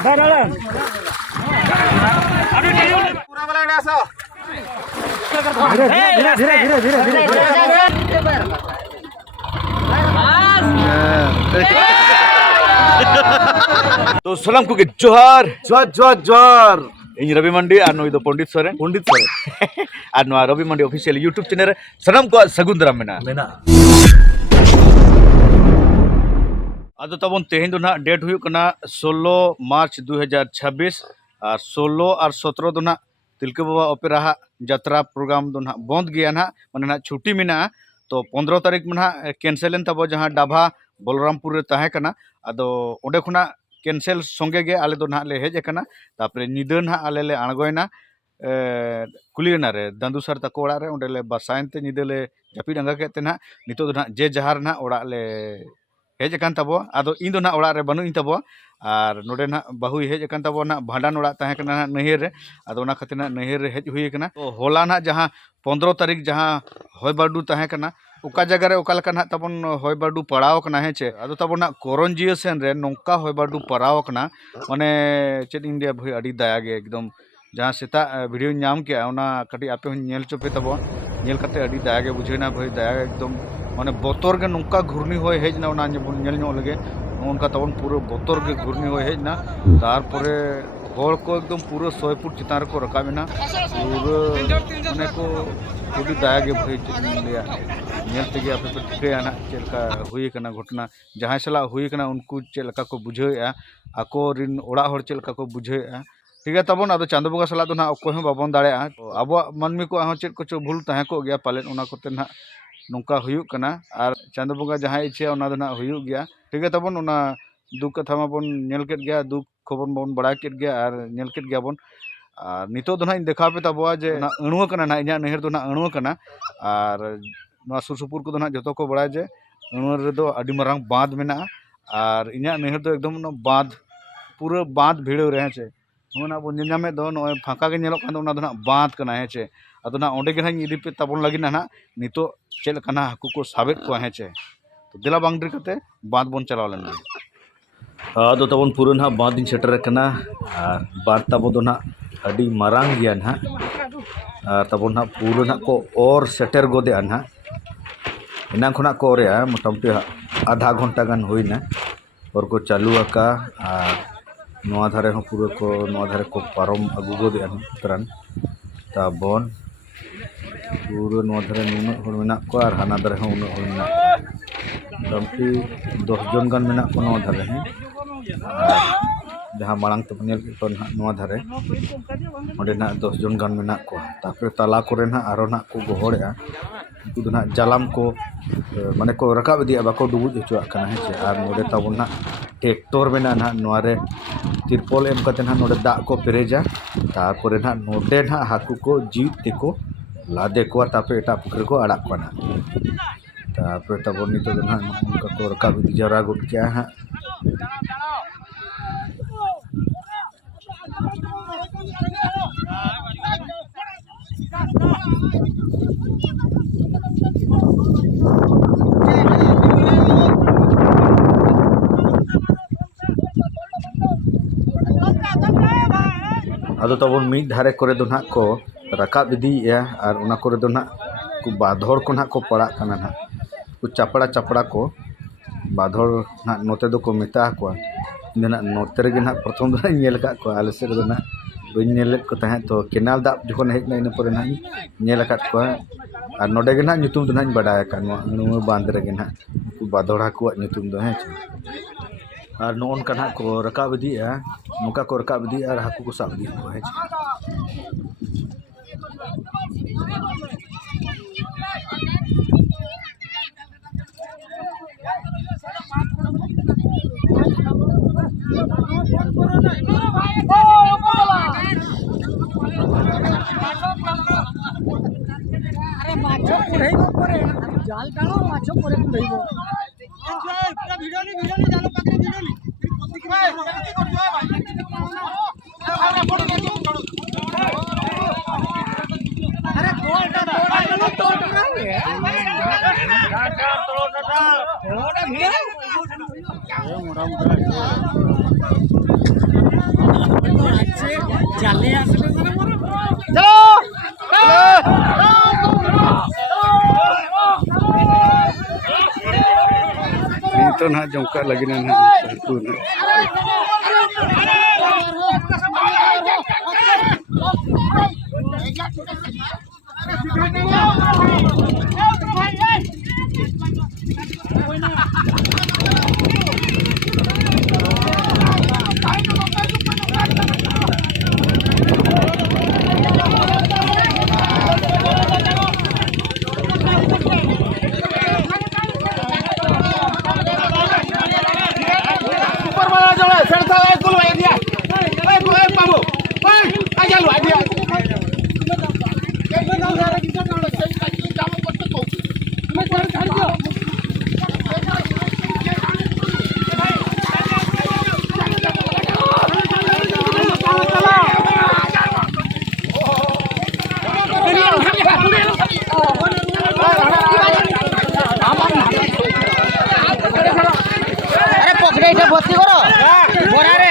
पूरा वाला डासा धीरे धीरे धीरे धीरे तो सलाम को जोहार जोहार जोहार जोहार इन रवि मंडी और नुई दो पंडित सोरेन और नुआ रवि मंडी ऑफिशियल यूट्यूब चैनल सलाम को सगुन दाराम मेना आदो तबन तेहेन दो ना डेट हुई कना 16 मार्च 2026 और 16 और 17 दो ना तिलका बाबा ओपेरा यात्रा प्रोग्राम दो ना बंद गया ना माने ना छुट्टी मेना तो 15 तारीख में ना कैंसिल तब जहाँ डाभा बलरामपुर रे तहे कना आदो ओंडे खुना कैंसिल संगे गे आले दो ना ले हेज कना तापरे निदा ना आले ले आणगोयना कुलियना रे दांदू सर तको ओड़ा रे ओंडे ले बासायनते निदा ले जापी डांगा केते ना नितो दो ना जे जहार ना ओड़ा ले हेज अकान तबो आदो इन दो ना ओड़ा रे बनु इन तबो और नोडे ना बहु हेज अकान तबो ना भांडान ओड़ा तहे कना नहिर रे आदो ना खातिर ना नहिर रे हेज हुई कना तो होला ना जहां 15 तारीख जहां होय बाडू तहे कना उका जगह रे उका लका ना तबन होय बाडू पड़ाव कना हे चे आदो तबो ना कोरंजियो सेन रे नोंका होय बाडू पड़ाव कना माने चेद इंडिया भई अडी दया गे एकदम जहां सेता वीडियो नाम के ओना कटी आपे नेल चोपे तबो नेल कते अडी दया गे बुझेना भई दया एकदम माने बोतर गे नोंका घुरनी होय हेजना ओना नेल नो लगे उनका तबन पूरा बोतर गे घुरनी होय हेजना तारपरे होर को एकदम पूरा 100 फुट चितार को रकाबेना पूरा माने को पूरी दया गे भई लिया नेल तेगे आपे पे ठिकाया ना चेलका हुई कना घटना जहां सला हुई कना उनको चेलका को बुझेया आको रिन ओड़ा होर चेलका को बुझेया ठीक है तबन आदो चांदो बंगा सला दो ना अको हम बाबन दाड़े अब मानमी को आहो चेद को भूल तहे को गया पालेन ओना कोते ना नौका हुयुग कना और चांदो बंगा जहां इच्छे ओना दो ना हुयुग गया ठीक है तबन ओना दुख कथा माबन नेल केट गया दुख खबर बन बड़ा केट गया और नेल केट गया बन और नितो दो ना इन देखा पे तबवा जे ना अणुआ कना ना इना नहर दो ना अणुआ कना और नवा सुरसुपुर को दो ना जतो को बड़ा जे अणुआ रे दो अडी मारंग बांध मेना और इना नहर दो एकदम बांध पूरा बांध भिड़ो रहे छे होना बन नेनामे दो नय फाका गे नेलो कान ओना दो ना बांध कना हे छे अदो ना ओंडे गे ना इदी पे तबन लगी ना नितो चेल कना हाकु को साबेत को हे छे तो दिला बांगड्री कते बांध बन चलाव लेन आदो तबन पूरा ना बांध दिन सेटर कना और बांध तब दो ना अडी मारांग गया ना तबन ना पूरा ना को और सेटर गोदे ना इना खना को रे मोटामुटी आधा घंटा गान होइना और को चालू आका नवा धारे हो पूरा को नवा धारे को पारम अगु गोदे तरन ताबन पूरा नवा धारे नुना होर मेना को और हाना धारे हो उना होर मेना मोटामुटी 10 जन गान मेना को नवा धारे हैं जहाँ मांग तब नेल के नवा धारे ओंडे ना 10 जन गान मेना को तापर ताला करे ना आरो ना को गोहड़ेआ उनको दो ना जालाम को माने को रकाब दिया बाको डुबुज हचुआ कना है चे और नोडे तबन ना ट्रैक्टर मेना ना नोरे तिरपल एम कते ना नोडे दा को पेरेजा तारपरे ना नोडे ना हाकु को जीत तेको लादे को तापर एटा पुखरे को आड़ा को ना तापर तबन नितो दो ना उनका को रकाब दी जरा गुट क्या है आदो तबन मिद धारे करे दो ना को रकाब इदिया और उना करे दो ना को बाधर को ना को पड़ा कना ना को चापड़ा चापड़ा को बाधर ना नोते दो को मेता को ना नोते रे ना प्रथम दो नेल का को आले से दो ना बइन नेलेत को तहे तो केनाल दाब जखन हेज ना इन पर ना नेल का को और नोडे गे ना nyutum दो ना बडाय का नुआ बांध रे गे ना को बाधड़ा को nyutum दो है और नोन का को रकाब दिया नुका को रकाब दिया और हाकु को साब दिया को है अरे माछो पुरैबो परे जाल डालो माछो परे पुरैबो पूरा वीडियो नहीं जानो पकड़े वीडियो नहीं जल्दी कर जो अरे तोड़ रहा है मोटा मोटा ना जमका लगे ना भर्ती करो बोरारे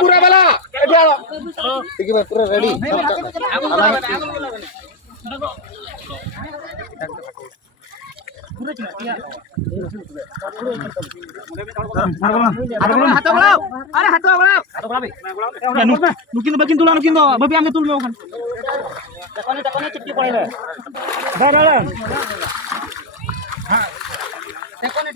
पूरा वाला पूरा ready nukin bakin tulang nukin do babi ambil tul mau kan tekone cipti pore le dalam tekone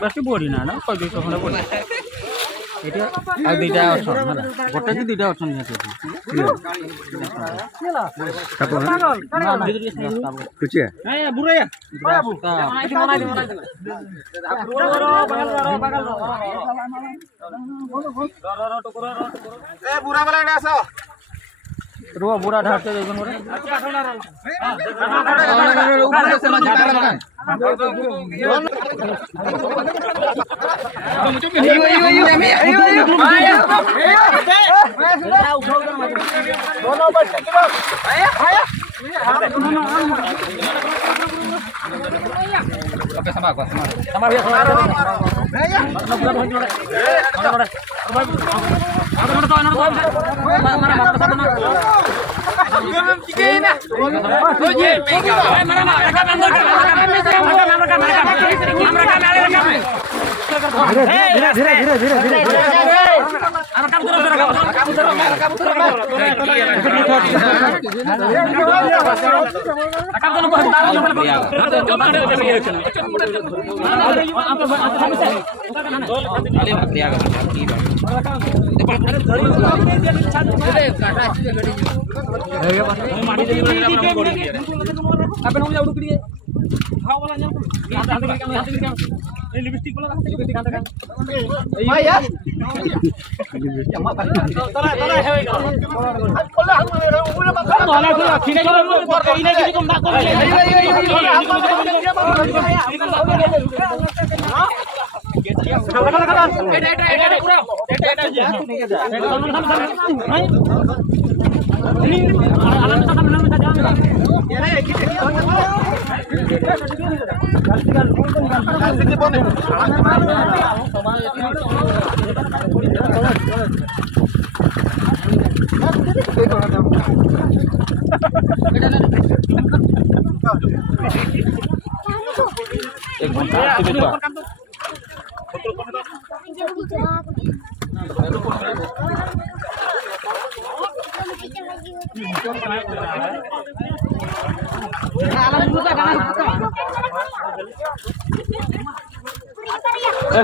berarti bodi na na kau bisa kena bodi itu ada duita option ada gote ki duita option है कुछ है बुरा ya पूरा वाला ना सो रुआ बुरा ढाटे देखो मोरे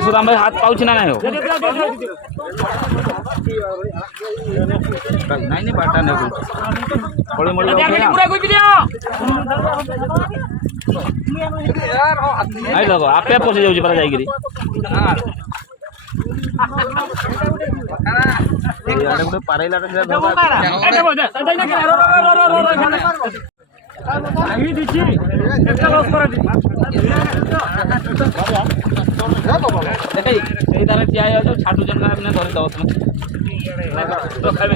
सुदाम भाई हाथ पाउच ना नहीं हो नहीं बाटा नहीं बड़े मोड़े नहीं लगो आप पशि जाऊँ परा जाइए गोटे पारैला छाटू जन धरी दब तो खाए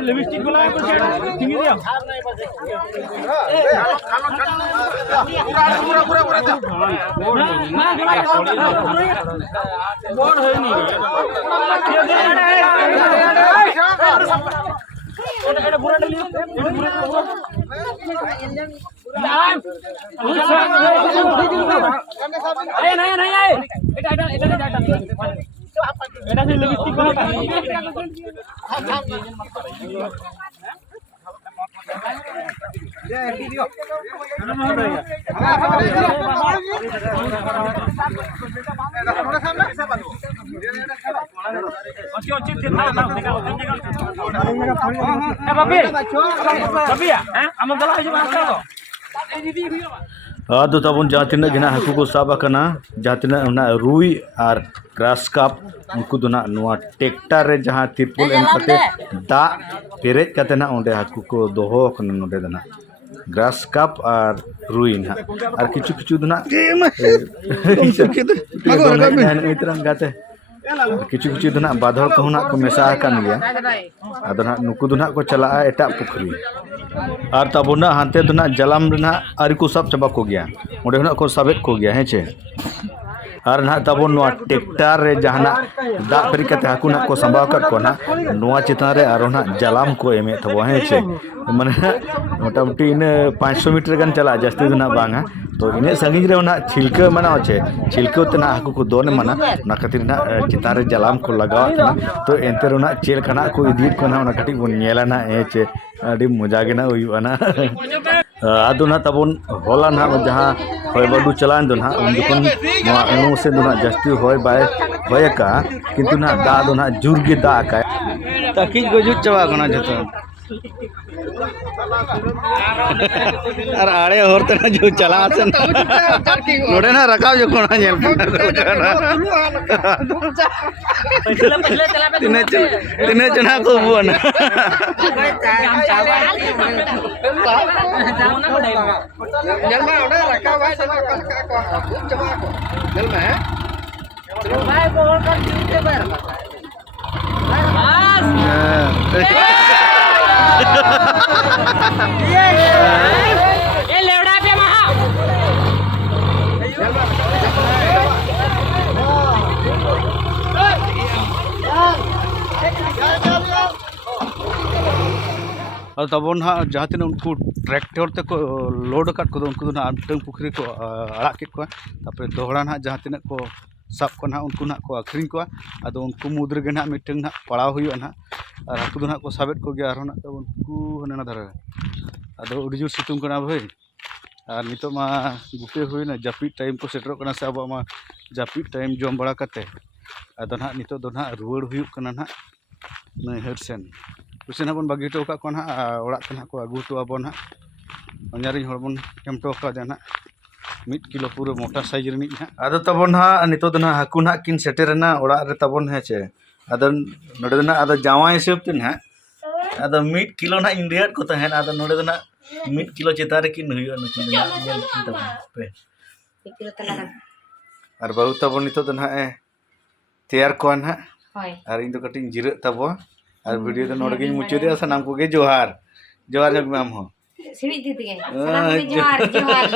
लिपस्टिक बोला आदो तबन जहाँ तीन जना हाकू को साब करना जहाँ तीन रुई और ग्रास काप उनको दो ना ट्रैक्टर रे जहाँ तिरपुल एम कते दा पेरेज कते ना ओंडे हाकू को दोहो कना नोडे दना ग्रास काप और रुई ना और किचु किचु दो ना गाते किचु किचु दो ना बाधर को ना को मेसा कान गया आदो ना नुकु दो ना को चला एटा पुखरी और तबना हानते दो ना जलाम ना आरी को सब चबा को गया ओंडे ना को साबेत को गया है चे और ना तबन नोआ ट्रैक्टर रे जहाना दा फेरी कते हाकु ना को संभाव कर को ना नोआ चितान रे आरो ना जलाम को एमे तबो हे छे माने मोटामुटी इन 500 मीटर गन चला जस्ती ना बांगा तो इने संगी रे ना छिलके माना छे छिलके तना हाकु को दोने माना ना खातिर ना चितान रे जलाम को लगाव ना तो एंते ना चेल खाना को इदी को ना कटी बन नेला ना ए छे अडी मजा गे ना हुई ना आदो ना तबन होला ना जहां होय बडू चलान दो ना उन जखन नोआ एनु से दो ना जस्ती होय बाय होय का किंतु ना दा दो ना जुर गे दा का ताकि गजुत चवा गना जतो और आड़े और तना जो चला आसन नोडे ना रकाव जो कोना नेल तिने जना को बुना Nhân mà ở đây là cao vai sama ka ko cũng chama ko. Nhân mà. Vai ko kan chute ber. ये लेवड़ा पे महा और तबन हाँ जहाँ तीन उनको ट्रैक्टर तक लोड काट को उनको ना मिट्टन पुखरी को आड़ा के तापर दोहरा ना जहाँ तीन को सब को ना उनको ना को आखिरी को अद उनको मुद्र के ना मिट्टन ना पड़ाव हुई ना और हाकु ना को साबेट को गया ना तो उनको हना धर अद उड़जूर सितुंग करना भाई और नितो मा गुपे हुई ना जापिद टाइम को सेटर करना से अब मा जापिद टाइम जम बड़ा करते अद ना नितो दो ना रुआड़ हुई करना ना नैहर सेन कुछ ना बन बागी टो का को ना ओड़ा तना को आगु तो अब ना अन्यारी हरबन एम टो का देना 1 किलो पूरा मोटा साइज रे ना आदो तबन हा नितो दना हाकु ना किन सेटर ना ओड़ा रे तबन हे छे आदो नोडे ना आदो जावा हिसाब तिन हा आदो 1 किलो ना इंडिया को तहन आदो नोडे ना 1 किलो चितार किन हुई नुकिन ना जल किन तब पे 1 किलो तला और बहु तबन नितो दना ए तैयार कोन हा होय और इन तो कटिंग जिरे तबो और वीडियो तो नोडे गिन मुचे दे सनाम को गे जोहार जोहार जग मैम हो सिड़ी दी गे सलाम जोहार जोहार